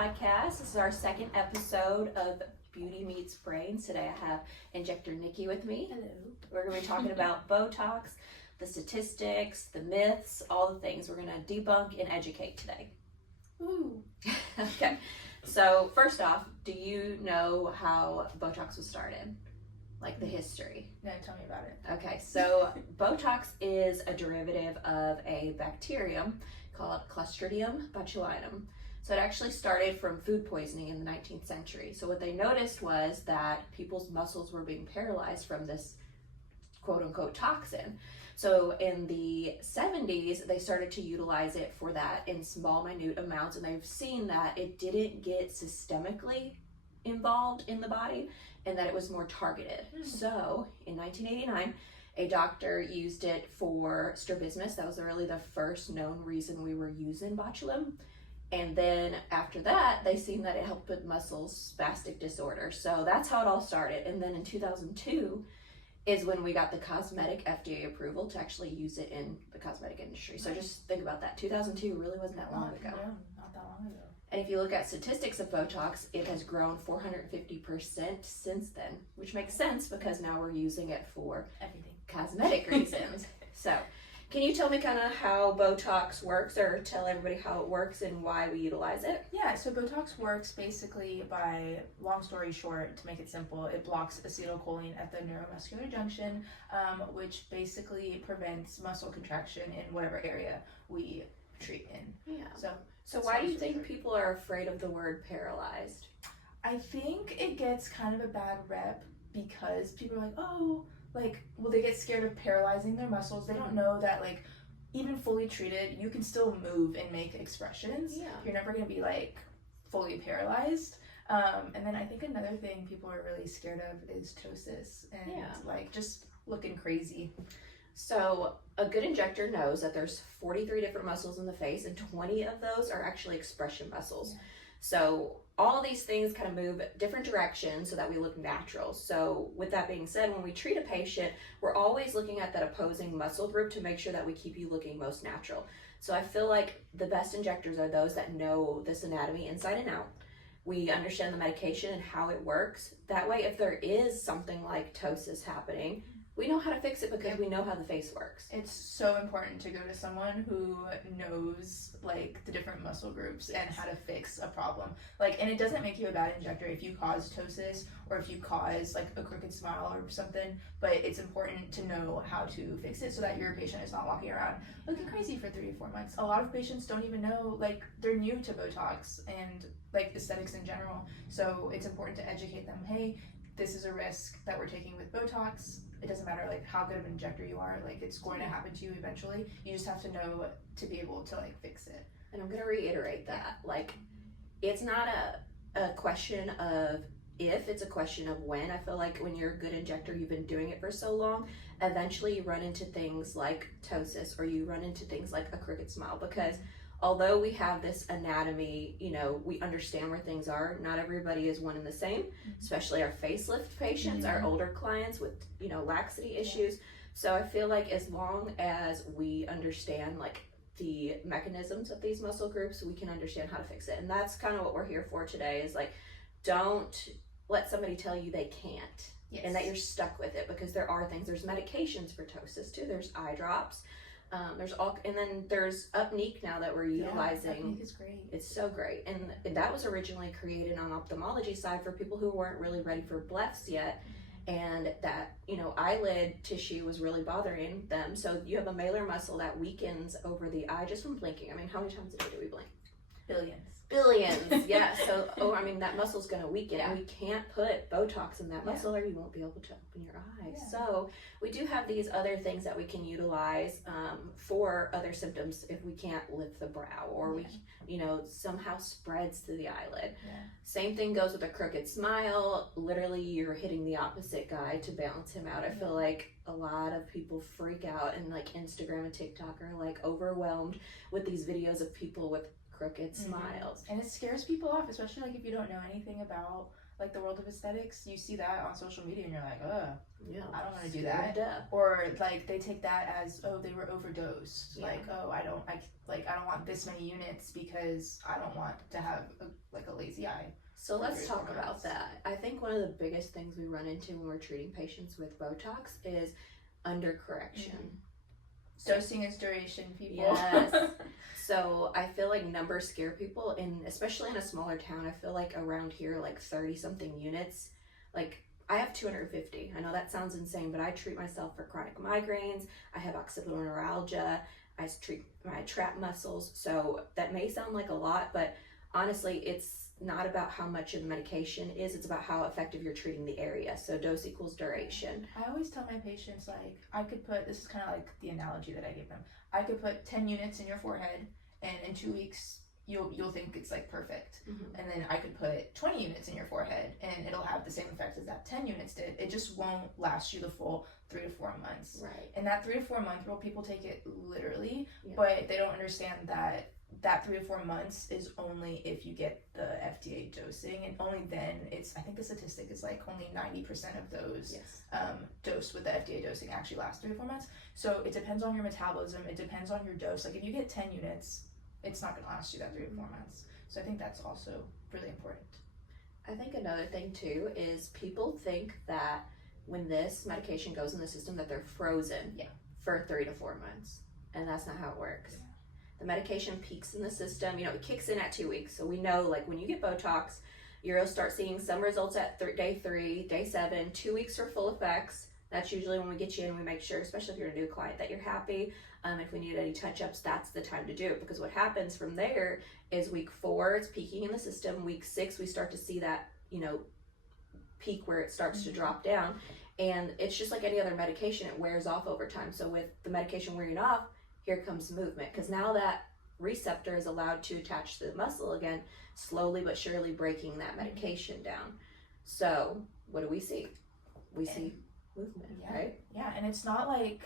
podcast. This is our second episode of Beauty Meets Brains. Today I have injector Nikki with me. Hello. We're going to be talking about Botox, the statistics, the myths, all the things. We're going to debunk and educate today. Ooh. Okay, so first off, do you know how Botox was started? Like the history? No, tell me about it. Okay, so Botox is a derivative of a bacterium called Clostridium botulinum. So it actually started from food poisoning in the 19th century. So what they noticed was that people's muscles were being paralyzed from this quote unquote toxin. So in the 70s, they started to utilize it for that in small, minute amounts, and they've seen that it didn't get systemically involved in the body and that it was more targeted. So in 1989, a doctor used it for strabismus. That was really the first known reason we were using botulinum. And then after that, they seen that it helped with muscle spastic disorder. So that's how it all started. And then in 2002 is when we got the cosmetic FDA approval to actually use it in the cosmetic industry. So just think about that. 2002 really wasn't that long ago. No, not that long ago. And if you look at statistics of Botox, it has grown 450% since then, which makes sense because now we're using it for Everything. cosmetic reasons. So can you tell me kind of how Botox works, or tell everybody how it works and why we utilize it? Yeah, so Botox works basically by, long story short, to make it simple, it blocks acetylcholine at the neuromuscular junction, which basically prevents muscle contraction in whatever area we treat in. Yeah. So why do you think people are afraid of the word paralyzed? I think it gets kind of a bad rep because people are like, oh, well, they get scared of paralyzing their muscles. They don't know that, even fully treated, you can still move and make expressions. Yeah. You're never going to be, fully paralyzed. And then I think another thing people are really scared of is ptosis and, just looking crazy. So a good injector knows that there's 43 different muscles in the face, and 20 of those are actually expression muscles. Yeah. So all these things kind of move different directions so that we look natural. So with that being said, when we treat a patient, we're always looking at that opposing muscle group to make sure that we keep you looking most natural. So I feel like the best injectors are those that know this anatomy inside and out. We understand the medication and how it works. That way, if there is something like ptosis happening, we know how to fix it because we know how the face works. It's so important to go to someone who knows the different muscle groups and how to fix a problem. And it doesn't make you a bad injector if you cause ptosis or if you cause a crooked smile or something, but it's important to know how to fix it so that your patient is not walking around looking crazy for 3 to 4 months. A lot of patients don't even know, they're new to Botox and aesthetics in general. So it's important to educate them, hey, this is a risk that we're taking with Botox. It doesn't matter how good of an injector you are, it's going to happen to you eventually. You just have to know to be able to fix it. And I'm going to reiterate that. It's not a question of if, it's a question of when. I feel like when you're a good injector, you've been doing it for so long, eventually you run into things like ptosis, or you run into things like a crooked smile, because although we have this anatomy, we understand where things are, not everybody is one and the same, especially our facelift patients, our older clients with, laxity issues. So I feel like as long as we understand the mechanisms of these muscle groups, we can understand how to fix it. And that's kind of what we're here for today is don't let somebody tell you they can't. Yes. And that you're stuck with it, because there are things, there's medications for ptosis too, there's eye drops. And then there's Upneek now that we're utilizing. Yeah, Upneek is great. It's so great. And that was originally created on ophthalmology side for people who weren't really ready for blephs yet. And that, eyelid tissue was really bothering them. So you have a malar muscle that weakens over the eye just from blinking. I mean, how many times a day do we blink? Billions, yeah. So, that muscle's going to weaken. Yeah. And we can't put Botox in that muscle or you won't be able to open your eyes. Yeah. So we do have these other things that we can utilize for other symptoms if we can't lift the brow or we, somehow spreads to the eyelid. Yeah. Same thing goes with a crooked smile. Literally, you're hitting the opposite guy to balance him out. I feel like a lot of people freak out, and Instagram and TikTok are overwhelmed with these videos of people with crooked smiles. And it scares people off, especially if you don't know anything about like the world of aesthetics, you see that on social media and you're like, ugh, Yeah, I don't want to do scared that. to death. Or like they take that as, oh, they were overdosed. Yeah. Like, oh, I don't want this many units because I don't want to have a lazy eye. So let's talk about that. I think one of the biggest things we run into when we're treating patients with Botox is undercorrection. Dosing is duration, people. Yes. So I feel like numbers scare people, and especially in a smaller town, I feel like around here, like 30 something units. Like I have 250. I know that sounds insane, but I treat myself for chronic migraines. I have occipital neuralgia. I treat my trap muscles. So that may sound like a lot, but honestly, it's not about how much of the medication is, it's about how effective you're treating the area. So dose equals duration. I always tell my patients, like, I could put, this is kind of like the analogy that I give them, I could put 10 units in your forehead, and in 2 weeks you'll think it's like perfect. And then I could put 20 units in your forehead and it'll have the same effect as that 10 units did. It just won't last you the full 3 to 4 months. Right. And that 3 to 4 month rule, people take it literally, Yeah. but they don't understand that 3 to 4 months is only if you get the FDA dosing, and only then I think the statistic is like only 90% of those dosed with the FDA dosing actually last 3 to 4 months. So it depends on your metabolism, it depends on your dose. Like if you get 10 units, it's not going to last you that 3 to 4 months. So I think that's also really important. I think another thing too is people think that when this medication goes in the system that they're frozen for 3 to 4 months, and that's not how it works. The medication peaks in the system, it kicks in at 2 weeks. So we know, like, when you get Botox, you'll start seeing some results at day 3, day 7, 2 weeks for full effects. That's usually when we get you in, we make sure, especially if you're a new client, that you're happy. If we need any touch-ups, that's the time to do it, because what happens from there is week 4, it's peaking in the system. Week 6, we start to see that, peak where it starts to drop down. And it's just like any other medication, it wears off over time. So with the medication wearing off, here comes movement, because now that receptor is allowed to attach to the muscle again, slowly but surely breaking that medication down. So what do we see? We see movement, right? Yeah, and it's not like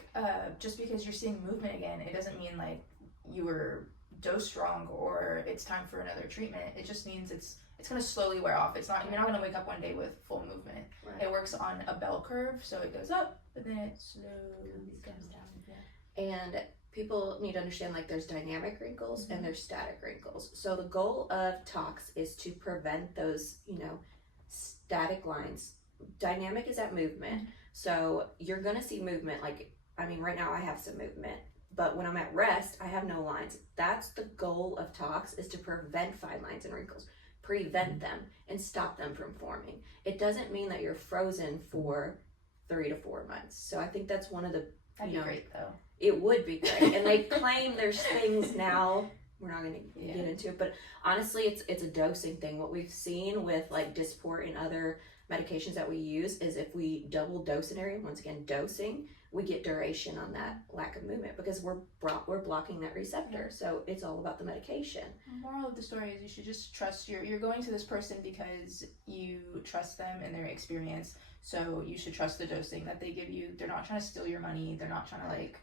just because you're seeing movement again, it doesn't mean like you were dosed wrong or it's time for another treatment. It just means it's going to slowly wear off. It's not, you're not going to wake up one day with full movement. Right. It works on a bell curve, so it goes up, but then it slowly comes down. And people need to understand, like, there's dynamic wrinkles and there's static wrinkles. So the goal of Tox is to prevent those, static lines. Dynamic is that movement. So you're going to see movement. Like, right now I have some movement, but when I'm at rest, I have no lines. That's the goal of Tox, is to prevent fine lines and wrinkles, prevent them and stop them from forming. It doesn't mean that you're frozen for 3 to 4 months. So I think that's one of the, that'd be great though. It would be great. And they claim there's things now, we're not going to get into it, but honestly, it's a dosing thing. What we've seen with like Dysport and other medications that we use is if we double dose an area, once again, dosing, we get duration on that lack of movement, because we're blocking that receptor. So it's all about the medication. The moral of the story is you should just trust you're going to this person because you trust them and their experience. So you should trust the dosing that they give you. They're not trying to steal your money. They're not trying to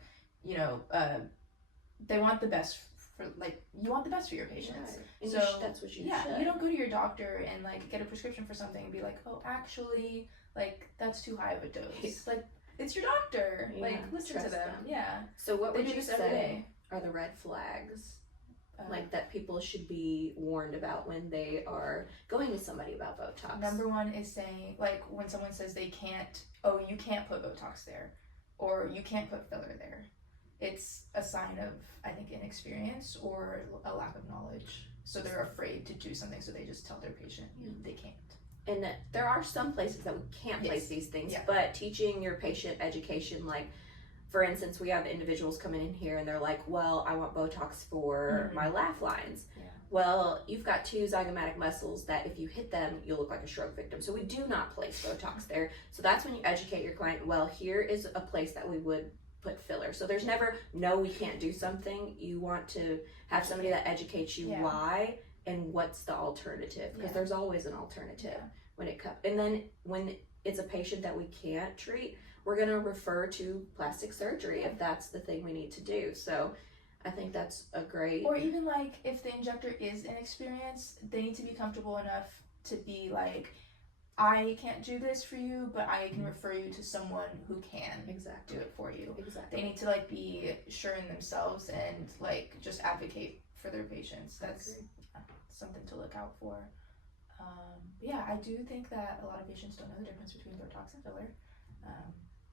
they want the best for, like, you want the best for your patients. Right. So that's what you should. You don't go to your doctor and like get a prescription for something and be like, oh, actually, like, that's too high of a dose. Like, it's your doctor. Like, listen to them. Yeah. So what would you say are the red flags like that people should be warned about when they are going to somebody about Botox? Number 1 is saying, like, when someone says they can't, you can't put Botox there, or you can't put filler there. It's a sign of, I think, inexperience or a lack of knowledge. So they're afraid to do something, so they just tell their patient they can't. And there are some places that we can't place these things, but teaching your patient education, like, for instance, we have individuals coming in here and they're like, well, I want Botox for my laugh lines. Yeah. Well, you've got 2 zygomatic muscles that if you hit them, you'll look like a stroke victim. So we do not place Botox there. So that's when you educate your client, well, here is a place that we would put filler. So there's never, no, we can't do something. You want to have somebody that educates you why and what's the alternative, because there's always an alternative when it comes. And then when it's a patient that we can't treat, we're going to refer to plastic surgery if that's the thing we need to do. So I think that's a great... Or even like if the injector is inexperienced, they need to be comfortable enough to be like, I can't do this for you, but I can refer you to someone who can Exactly. do it for you. Exactly. They need to like be sure in themselves and like just advocate for their patients. That's something to look out for. Yeah, I do think that a lot of patients don't know the difference between Botox and filler.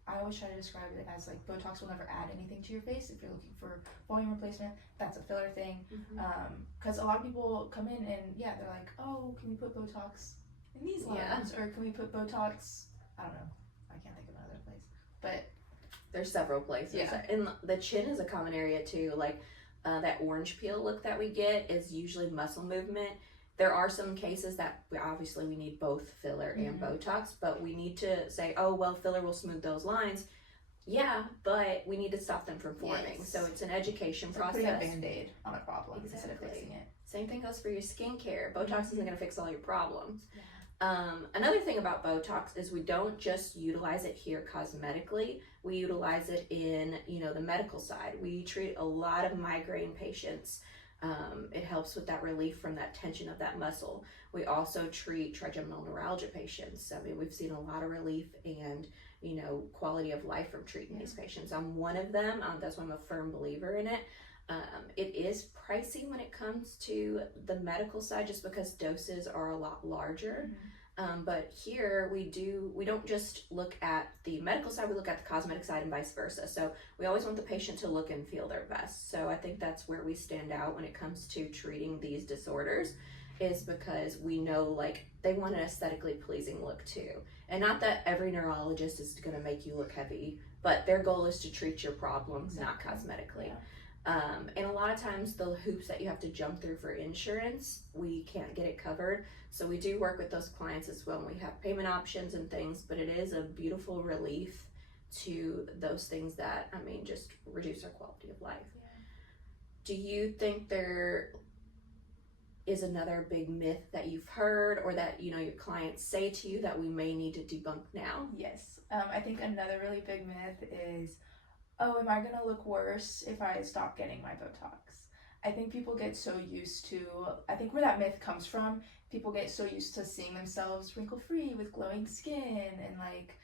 I always try to describe it as like Botox will never add anything to your face. If you're looking for volume replacement, that's a filler thing. Because a lot of people come in and they're like, oh, can we put Botox in these lines, or can we put Botox? I don't know. I can't think of another place, but there's several places. Yeah. And the chin is a common area too. Like that orange peel look that we get is usually muscle movement. There are some cases that we need both filler and Botox, but we need to say, oh, well, filler will smooth those lines. Yeah, but we need to stop them from forming. Yes. So it's an education process. Putting a Band-Aid on a problem instead of fixing it. Same thing goes for your skincare. Botox isn't going to fix all your problems. Another thing about Botox is we don't just utilize it here cosmetically. We utilize it in, the medical side. We treat a lot of migraine patients. It helps with that relief from that tension of that muscle. We also treat trigeminal neuralgia patients. I mean, we've seen a lot of relief and, quality of life from treating these patients. I'm one of them. That's why I'm a firm believer in it. It is pricey when it comes to the medical side just because doses are a lot larger. But here we don't just look at the medical side, we look at the cosmetic side and vice versa. So we always want the patient to look and feel their best. So I think that's where we stand out when it comes to treating these disorders, is because we know like they want an aesthetically pleasing look too. And not that every neurologist is going to make you look heavy, but their goal is to treat your problems, not cosmetically. And a lot of times the hoops that you have to jump through for insurance, we can't get it covered. So we do work with those clients as well. And we have payment options and things, but it is a beautiful relief to those things that, just reduce our quality of life. Do you think there is another big myth that you've heard or that, your clients say to you that we may need to debunk now? Yes. I think another really big myth is, oh, am I gonna look worse if I stop getting my Botox? I think people get so used to, I think where that myth comes from, people get so used to seeing themselves wrinkle-free with glowing skin and like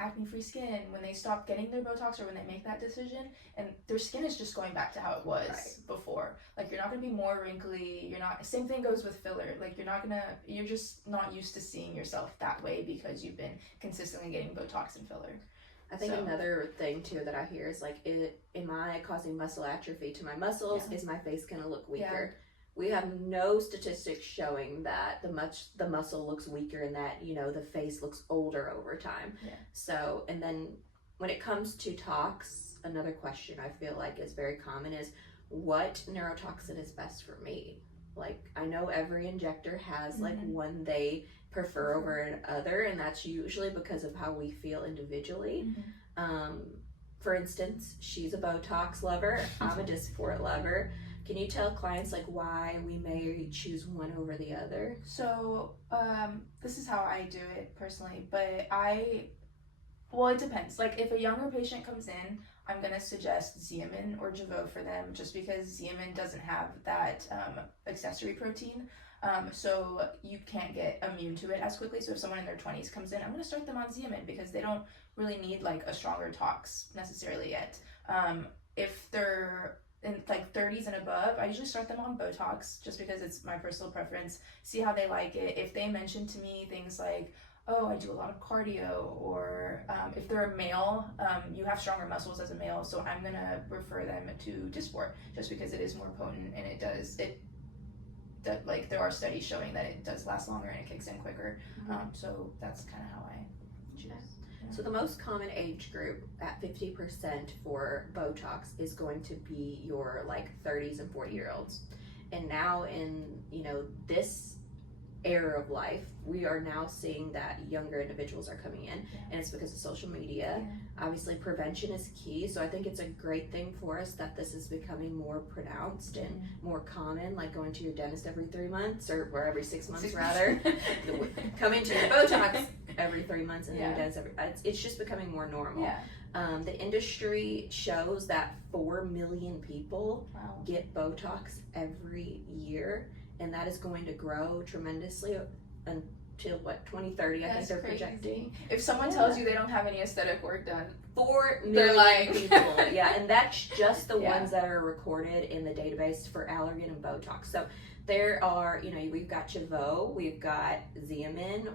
acne-free skin when they stop getting their Botox or when they make that decision, and their skin is just going back to how it was before. Like you're not gonna be more wrinkly, same thing goes with filler. Like you're just not used to seeing yourself that way because you've been consistently getting Botox and filler. I think another thing too that I hear is like, am I causing muscle atrophy to my muscles? Is my face gonna look weaker? We have no statistics showing that the muscle looks weaker and that, the face looks older over time. So, and then when it comes to tox, another question I feel like is very common is, what neurotoxin is best for me? Like, I know every injector has like one they prefer over another, and that's usually because of how we feel individually. For instance, she's a Botox lover, I'm a Dysport lover. Can you tell clients like why we may choose one over the other? So this is how I do it personally, but it depends. Like if a younger patient comes in, I'm gonna suggest Xeomin or Jeuveau for them, just because Xeomin doesn't have that accessory protein. So you can't get immune to it as quickly. So if someone in their 20s comes in, I'm going to start them on Xeomin because they don't really need like a stronger tox necessarily yet. If they're in like 30s and above, I usually start them on Botox just because it's my personal preference, see how they like it. If they mention to me things like, oh, I do a lot of cardio, or if they're a male, you have stronger muscles as a male, so I'm going to refer them to Dysport just because it is more potent and that like there are studies showing that it does last longer and it kicks in quicker. So that's kind of how I choose. So the most common age group at 50% for Botox is going to be your like 30s and 40-year-olds. And now in, this era of life, we are now seeing that younger individuals are coming in, and it's because of social media. Obviously prevention is key, so I think it's a great thing for us that this is becoming more pronounced and more common, like going to your dentist every 3 months or every 6 months rather. Coming to your Botox every 3 months and then your dentist it's just becoming more normal. The industry shows that 4 million people get Botox every year, and that is going to grow tremendously till what, 2030, I think they're projecting. If someone tells you they don't have any aesthetic work done, 4 they're million lying. people. Yeah, and that's just the ones that are recorded in the database for Allergan and Botox. So there are, we've got Jeuveau, we've got Xeomin,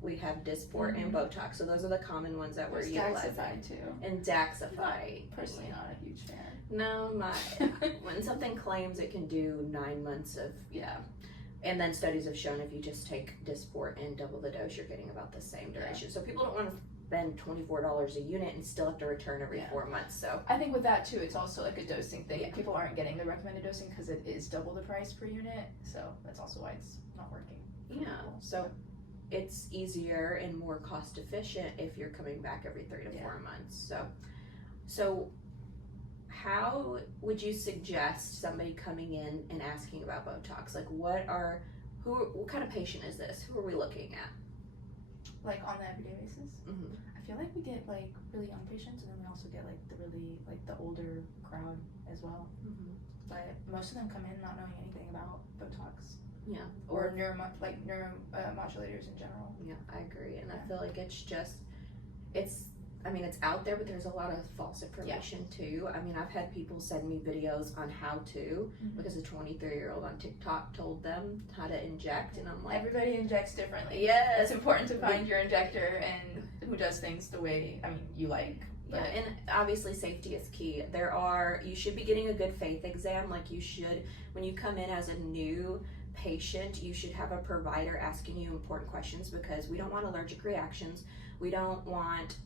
we have Dysport and Botox. So those are the common ones that we're utilizing. Daxxify too. And Daxxify. Personally, not a huge fan. No, when something claims it can do 9 months of, and then studies have shown if you just take Dysport and double the dose, you're getting about the same duration. So people don't want to spend $24 a unit and still have to return every 4 months. So I think with that too, it's also like a dosing thing. People aren't getting the recommended dosing because it is double the price per unit. So that's also why it's not working. So it's easier and more cost efficient if you're coming back every 3 to 4 months. So how would you suggest somebody coming in and asking about Botox? Like what kind of patient is this? Who are we looking at? Like on the everyday basis? Mm-hmm. I feel like we get like really young patients, and then we also get like the really like the older crowd as well. Mm-hmm. But most of them come in not knowing anything about Botox. Yeah. Or neuromodulators in general. Yeah, I agree. And I feel like it's out there, but there's a lot of false information too. I mean, I've had people send me videos on how to, because a 23-year-old on TikTok told them how to inject, and I'm like... Everybody injects differently. Yes. It's important to find your injector and who does things the way, you like. Yeah, and obviously safety is key. You should be getting a good faith exam. Like you should, when you come in as a new patient, you should have a provider asking you important questions, because we don't want allergic reactions. We don't want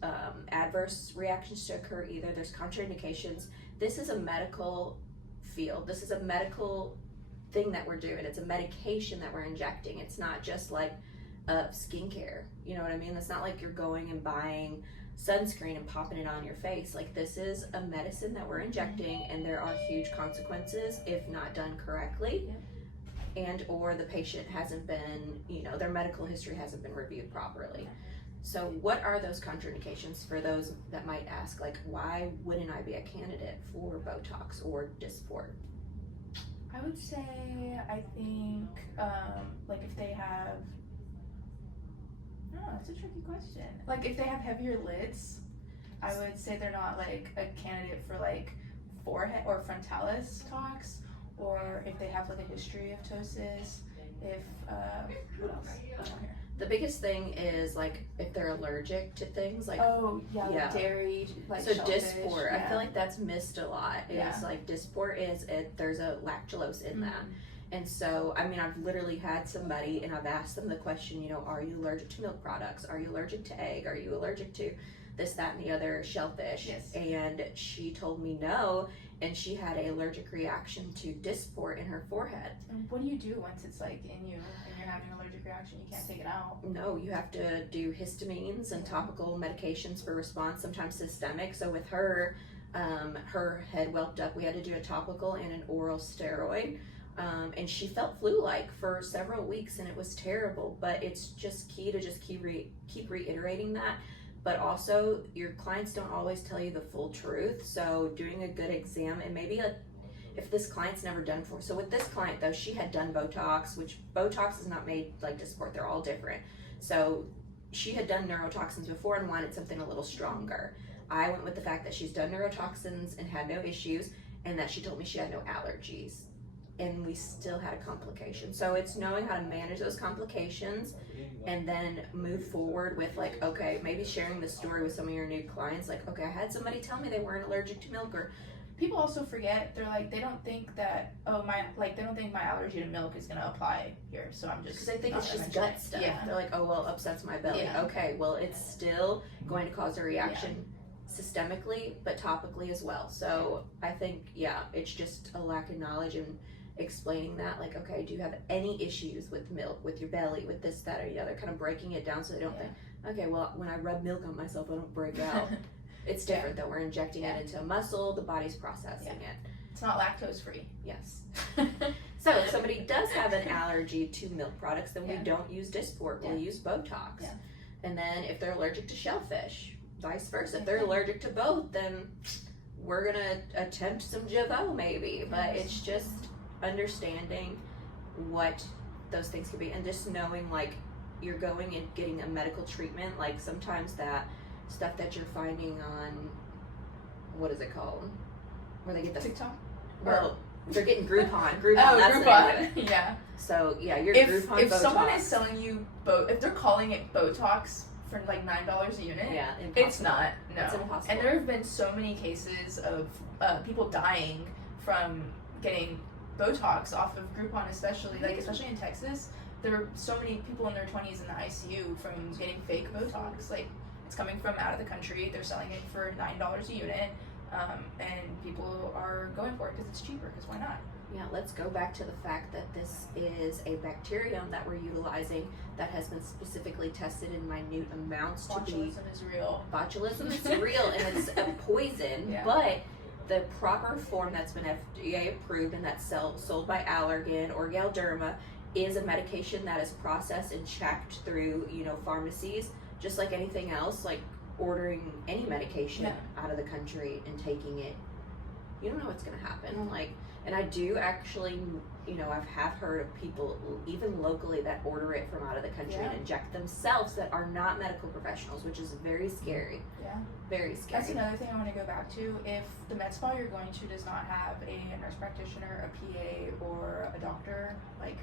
adverse reactions to occur either. There's contraindications. This is a medical field. This is a medical thing that we're doing. It's a medication that we're injecting. It's not just like skincare. You know what I mean? It's not like you're going and buying sunscreen and popping it on your face. Like, this is a medicine that we're injecting, and there are huge consequences if not done correctly. And or the patient hasn't been, their medical history hasn't been reviewed properly. So what are those contraindications for those that might ask, like, why wouldn't I be a candidate for Botox or Dysport? I would say, I think, like if they have, that's a tricky question. Like if they have heavier lids, I would say they're not like a candidate for like forehead or frontalis tox, or if they have like a history of ptosis, what else? The biggest thing is like if they're allergic to things like like dairy, like so shellfish. Dysport. I feel like that's missed a lot. It's like Dysport there's a lactulose in that. And so, I've literally had somebody and I've asked them the question, are you allergic to milk products? Are you allergic to egg? Are you allergic to this, that, and the other shellfish? Yes. And she told me no, and she had an allergic reaction to Dysport in her forehead. And what do you do once it's like in you and you're having an allergic reaction? You can't take it out. No, you have to do histamines and topical medications for response, sometimes systemic. So with her, her head whelped up. We had to do a topical and an oral steroid. And she felt flu-like for several weeks, and it was terrible. But it's just key to just keep reiterating that. But also, your clients don't always tell you the full truth. So doing a good exam, and maybe if this client's never done before. So with this client though, she had done Botox, which Botox is not made like Dysport. They're all different. So she had done neurotoxins before and wanted something a little stronger. I went with the fact that she's done neurotoxins and had no issues, and that she told me she had no allergies. And we still had a complication. So it's knowing how to manage those complications and then move forward with like, okay, maybe sharing the story with some of your new clients. Like, okay, I had somebody tell me they weren't allergic to milk. Or people also forget, they're like, they don't think that, they don't think my allergy to milk is gonna apply here. So I'm just, because they think it's just gut stuff. Yeah. They're like, oh, well, it upsets my belly. Yeah. Okay, well, it's still going to cause a reaction systemically, but topically as well. So I think, it's just a lack of knowledge and explaining that, like, okay, do you have any issues with milk, with your belly, with this, that, or the other, kind of breaking it down so they don't think, okay, well, when I rub milk on myself, I don't break out. It's different though. We're injecting it into a muscle, the body's processing it. It's not lactose free. Yes. So if somebody does have an allergy to milk products, then we don't use Dysport, we'll use Botox. And then if they're allergic to shellfish, vice versa. If they're allergic to both, then we're gonna attempt some Jeuveau maybe, but it's just understanding what those things could be, and just knowing, like, you're going and getting a medical treatment, like sometimes that stuff that you're finding on, what is it called? Where they get the TikTok? Well, they're getting Groupon. Oh, that's Groupon. the name. Yeah. So yeah, your If Groupon if Botox. someone is selling you if they're calling it Botox for like $9 a unit, yeah, it's not. No. It's impossible. And there have been so many cases of people dying from getting Botox off of Groupon, especially in Texas. There are so many people in their 20s in the ICU from getting fake Botox. Like, it's coming from out of the country. They're selling it for $9 a unit, and people are going for it because it's cheaper. Because why not? Yeah, let's go back to the fact that this is a bacterium that we're utilizing that has been specifically tested in minute amounts to be. Botulism is real. Botulism is real, and it's a poison, Yeah. but the proper form that's been FDA approved and that's sold by Allergan or Galderma is a medication that is processed and checked through, pharmacies, just like anything else, like ordering any medication out of the country and taking it. You don't know what's going to happen. And I do actually, I've heard of people, even locally, that order it from out of the country and inject themselves that are not medical professionals, which is very scary. Yeah. Very scary. That's another thing I want to go back to. If the med spa you're going to does not have a nurse practitioner, a PA, or a doctor, like,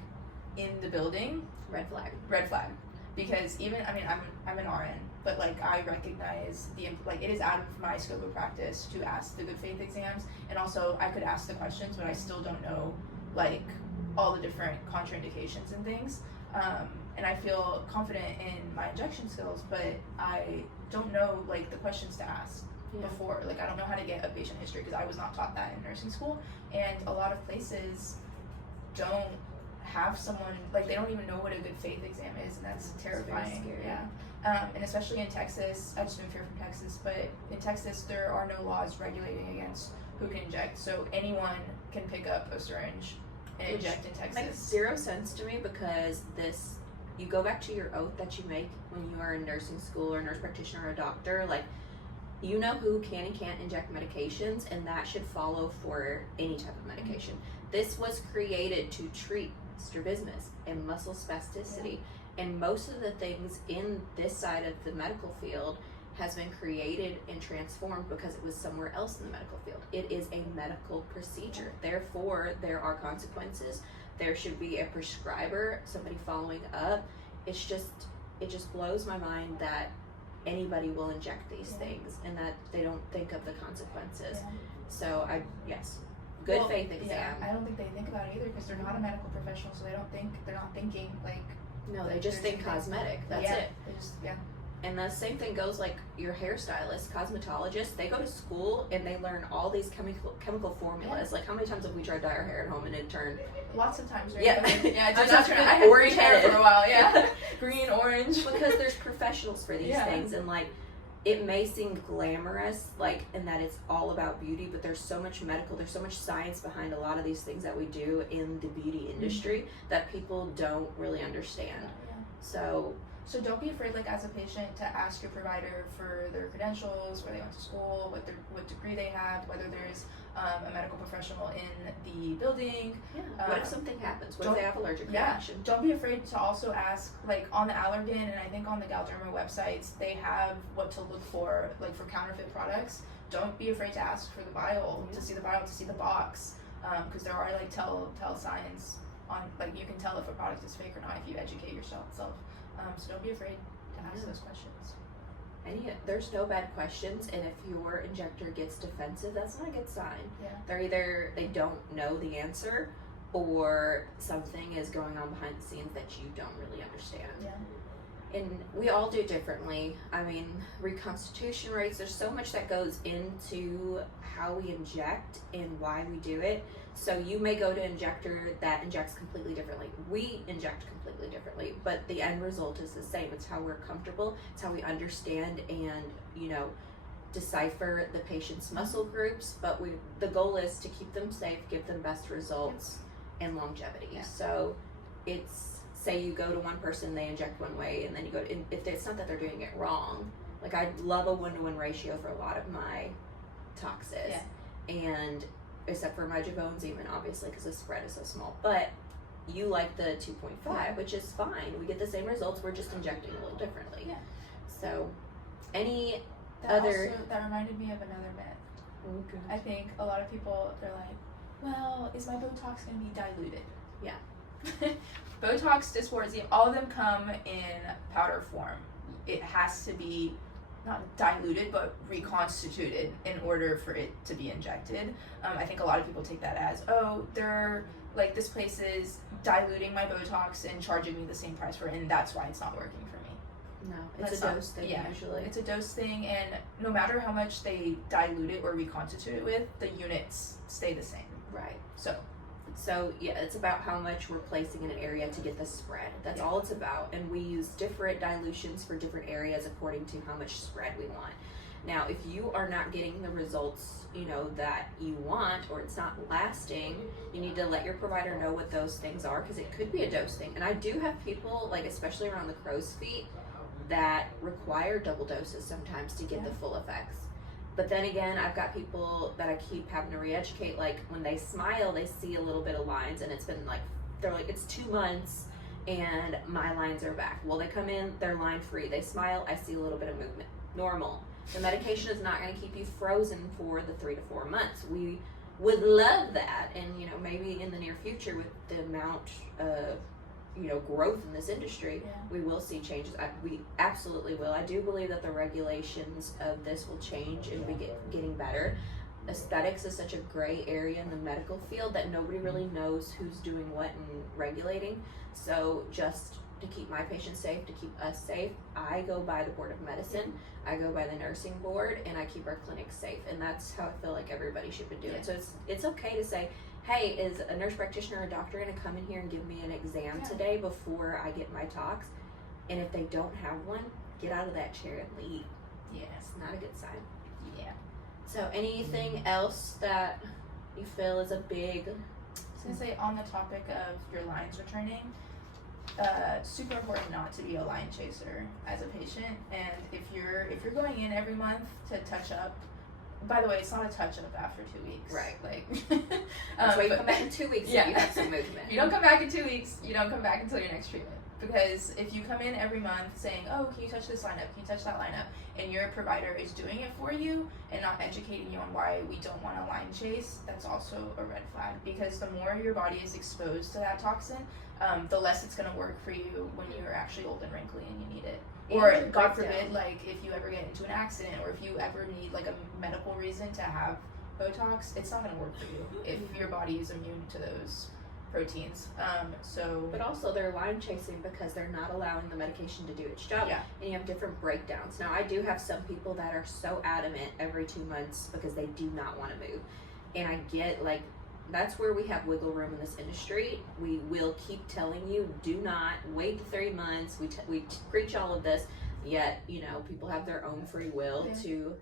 in the building, Red flag. Because I'm an RN, but like I recognize it is out of my scope of practice to ask the good faith exams, and also I could ask the questions, but I still don't know like all the different contraindications and things. And I feel confident in my injection skills, but I don't know like the questions to ask before. Like I don't know how to get a patient history because I was not taught that in nursing school, and a lot of places don't have someone, like they don't even know what a good faith exam is, and that's terrifying. And especially in Texas, I just moved here from Texas, but in Texas there are no laws regulating against who can inject, so anyone can pick up a syringe and inject in Texas. Makes zero sense to me because you go back to your oath that you make when you are in nursing school or a nurse practitioner or a doctor, like you know who can and can't inject medications, and that should follow for any type of medication. This was created to treat strabismus and muscle spasticity, and most of the things in this side of the medical field has been created and transformed because it was somewhere else in the medical field. It is a medical procedure, therefore there are consequences. There should be a prescriber, somebody following up. It just blows my mind that anybody will inject these things and that they don't think of the consequences. So good faith exam. Yeah, I don't think they think about it either because they're not a medical professional, so they're not thinking like. No, they just think cosmetic. That's it. They just, And the same thing goes like your hairstylist, cosmetologist. They go to school and they learn all these chemical formulas. Like how many times have we tried to dye our hair at home and it turned? Lots of times. Right? Yeah. I had orange hair for a while. Yeah. Green, orange. Because there's professionals for these things, and like it may seem glamorous, like, and that it's all about beauty, but there's so much there's so much science behind a lot of these things that we do in the beauty industry that people don't really understand. So don't be afraid, like as a patient, to ask your provider for their credentials, where they went to school, what degree they have, whether there's a medical professional in the building. What if something happens? What if they have allergic reaction? Don't be afraid to also ask, like on the Allergan and I think on the Galderma websites, they have what to look for, like for counterfeit products. Don't be afraid to ask for the vial, to see the box, because there are like tell signs on, like you can tell if a product is fake or not if you educate yourself. So don't be afraid to ask those questions. There's no bad questions, and if your injector gets defensive, that's not a good sign. They're either they don't know the answer, or something is going on behind the scenes that you don't really understand. And we all do differently. I mean, reconstitution rates, there's so much that goes into how we inject and why we do it. So you may go to an injector that injects completely differently. We inject completely differently, but the end result is the same. It's how we're comfortable. It's how we understand and, decipher the patient's muscle groups. But the goal is to keep them safe, give them best results and longevity. So say you go to one person, they inject one way, and then you go to, if it's not that they're doing it wrong, like I love a 1-to-1 ratio for a lot of my toxes, and except for my Javone's even obviously because the spread is so small, but you like the 2.5, Yeah. which is fine. We get the same results, we're just injecting a little differently. Yeah. So, any That other... that reminded me of another myth. Oh, good. I think a lot of people, they're like, well, is my Botox going to be diluted? Yeah. Botox, Dysphoria, all of them come in powder form. It has to be not diluted, but reconstituted in order for it to be injected. I think a lot of people take that as, oh, they're like, this place is diluting my Botox and charging me the same price for it, and that's why it's not working for me. No, it's That's a not- dose thing yeah, usually. It's a dose thing, and no matter how much they dilute it or reconstitute it with, the units stay the same. Right. So Yeah, it's about how much we're placing in an area to get the spread. That's Yeah. all it's about. And we use different dilutions for different areas according to how much spread we want. Now, if you are not getting the results, that you want, or it's not lasting, you need to let your provider know what those things are, because it could be a dose thing. And I do have people, like especially around the crow's feet, that require double doses sometimes to get the full effects. But then again, I've got people that I keep having to re-educate, like when they smile, they see a little bit of lines, and it's been like, they're like, it's 2 months and my lines are back. Well, they come in, they're line free. They smile, I see a little bit of movement. Normal. The medication is not going to keep you frozen for the 3 to 4 months. We would love that, and maybe in the near future, with the amount of growth in this industry, we will see changes. We absolutely will. I do believe that the regulations of this will change and be getting better. Aesthetics is such a gray area in the medical field that nobody really knows who's doing what and regulating. So just to keep my patients safe, to keep us safe, I go by the Board of Medicine, I go by the nursing board, and I keep our clinics safe. And that's how I feel like everybody should be doing. So it's okay to say, hey, is a nurse practitioner or a doctor going to come in here and give me an exam today before I get my tox? And if they don't have one, get out of that chair and leave. yeah. It's not a good sign. Yeah. So anything else that you feel is a big... I was gonna say, on the topic of your lines returning, super important not to be a line chaser as a patient. And if you're going in every month to touch up, by the way, it's not a touch up after 2 weeks. Right. Like That's why you come back in 2 weeks if you have some movement. If you don't come back in 2 weeks, you don't come back until your next treatment. Because if you come in every month saying, oh, can you touch this lineup, can you touch that lineup, and your provider is doing it for you and not educating you on why we don't want to line chase, that's also a red flag. Because the more your body is exposed to that toxin, the less it's going to work for you when you're actually old and wrinkly and you need it. Or God forbid, like if you ever get into an accident, or if you ever need like a medical reason to have Botox, it's not going to work for you if your body is immune to those proteins. But also they're line chasing because they're not allowing the medication to do its job. Yeah. And you have different breakdowns. Now I do have some people that are so adamant every 2 months because they do not want to move. And I get, like, that's where we have wiggle room in this industry. We will keep telling you, do not wait the 3 months. We preach all of this, yet people have their own free will to.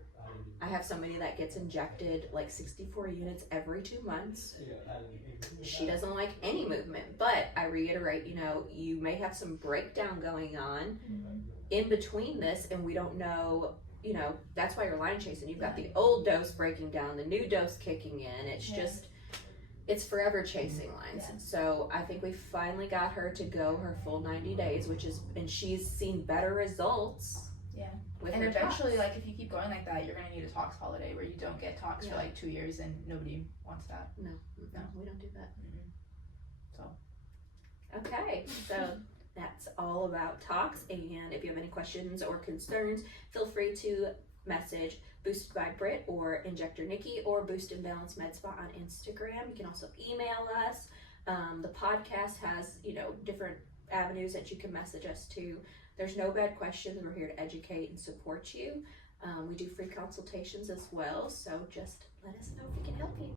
I have somebody that gets injected like 64 units every 2 months. She doesn't like any movement, but I reiterate, you may have some breakdown going on in between this, and we don't know. That's why you're line chasing. You've got the old dose breaking down, the new dose kicking in. It's just, it's forever chasing lines. So I think we finally got her to go her full 90 days, and she's seen better results. Yeah. With And her eventually, tox. like, if you keep going like that, you're going to need a tox holiday where you don't get tox for like 2 years, and nobody wants that. No, we don't do that. So. Okay, so that's all about tox. And if you have any questions or concerns, feel free to message Boosted by Britt or Injector Nikki or Boost and Balance Med Spa on Instagram. You can also email us. The podcast has, different avenues that you can message us to. There's no bad questions. We're here to educate and support you. We do free consultations as well, so just let us know if we can help you.